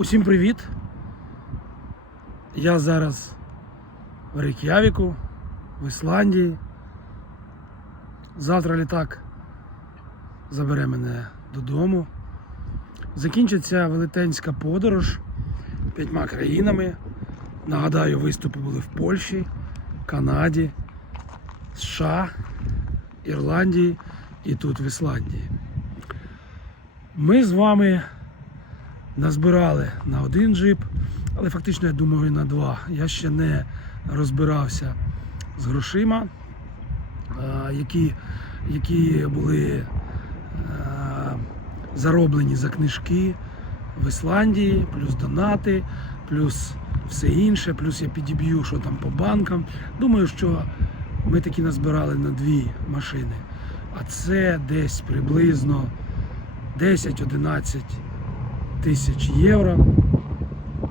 Усім привіт! Я зараз в Рейк'явіку, в Ісландії. Завтра літак забере мене додому. Закінчиться велетенська подорож п'ятьма країнами. Нагадаю, виступи були в Польщі, Канаді, США, Ірландії і тут в Ісландії. Ми з вами назбирали на один джип, але фактично я думаю на два. Я ще не розбирався з грошима, е, які, які були е, зароблені за книжки в Ісландії, плюс донати, плюс все інше, плюс я підіб'ю, що там по банкам. Думаю, що ми таки назбирали на дві машини. А це десь приблизно 10-11 тисяч євро.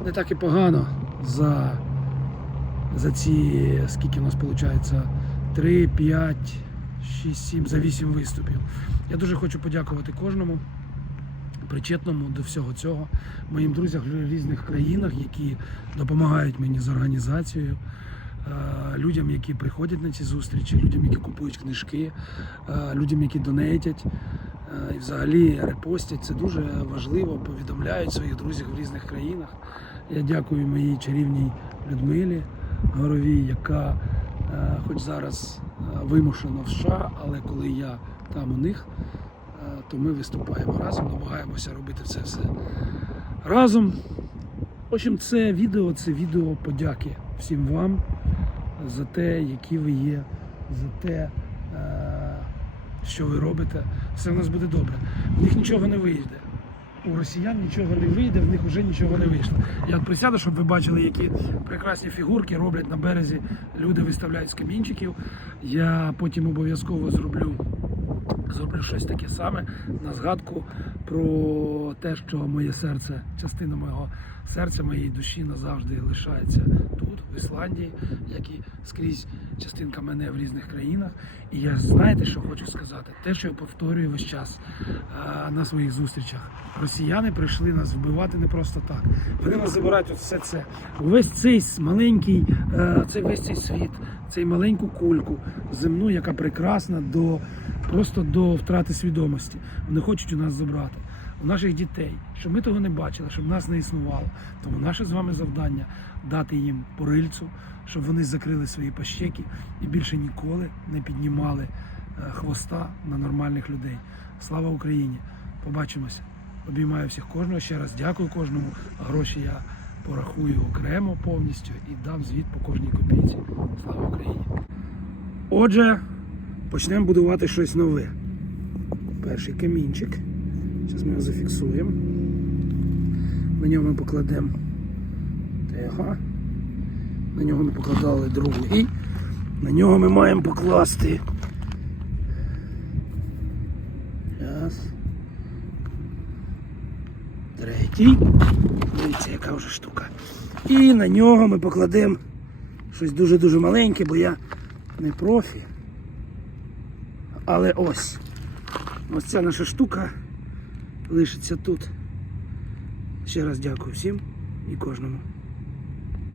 Не так і погано за, за ці, скільки у нас виходить, 3, 5, 6, 7, за 8 виступів. Я дуже хочу подякувати кожному причетному до всього цього, моїм друзям в різних країнах, які допомагають мені з організацією. е, Людям, які приходять на ці зустрічі, людям, які купують книжки, е, людям, які донейтять е, і взагалі репостять. Це дуже важливо, повідомляють своїх друзів в різних країнах. Я дякую моїй чарівній Людмилі Горовій, яка е, хоч зараз е, вимушена в США, але коли я там у них, е, то ми виступаємо разом, намагаємося робити це все разом. В общем, це відео, це відео подяки всім вам за те, які ви є, за те, е, що ви робите. Все в нас буде добре. В них нічого не вийде. У росіян нічого не вийде, в них вже нічого не вийшло. Я присяду, щоб ви бачили, які прекрасні фігурки роблять на березі. Люди виставляють з камінчиків. Я потім обов'язково зроблю зроблю щось таке саме на згадку про те, що моє серце, частина мого серця, моєї душі назавжди лишається тут, в Ісландії, як і скрізь частинка мене в різних країнах. І я знаєте, що хочу сказати? Те, що я повторюю весь час а, на своїх зустрічах. Росіяни прийшли нас вбивати не просто так. Вони нас забирають все це. Весь цей маленький, е, цей весь цей світ, цей маленьку кульку земну, яка прекрасна до просто до втрати свідомості. Вони хочуть у нас забрати. У наших дітей, щоб ми того не бачили, щоб нас не існувало. Тому наше з вами завдання дати їм порильцю, щоб вони закрили свої пащеки і більше ніколи не піднімали е, хвоста на нормальних людей. Слава Україні! Побачимося. Обіймаю всіх кожного. Ще раз дякую кожному. Гроші я порахую окремо повністю і дам звіт по кожній копійці. Слава! Отже, почнемо будувати щось нове. Перший камінчик. Зараз ми його зафіксуємо. На нього ми покладемо того. На нього ми покладали другий. На нього ми маємо покласти. Раз. Третій. Дивіться, яка вже штука. І на нього ми покладемо щось дуже-дуже маленьке, бо я не профі. Але ось. Ось ця наша штука лишиться тут. Ще раз дякую всім і кожному.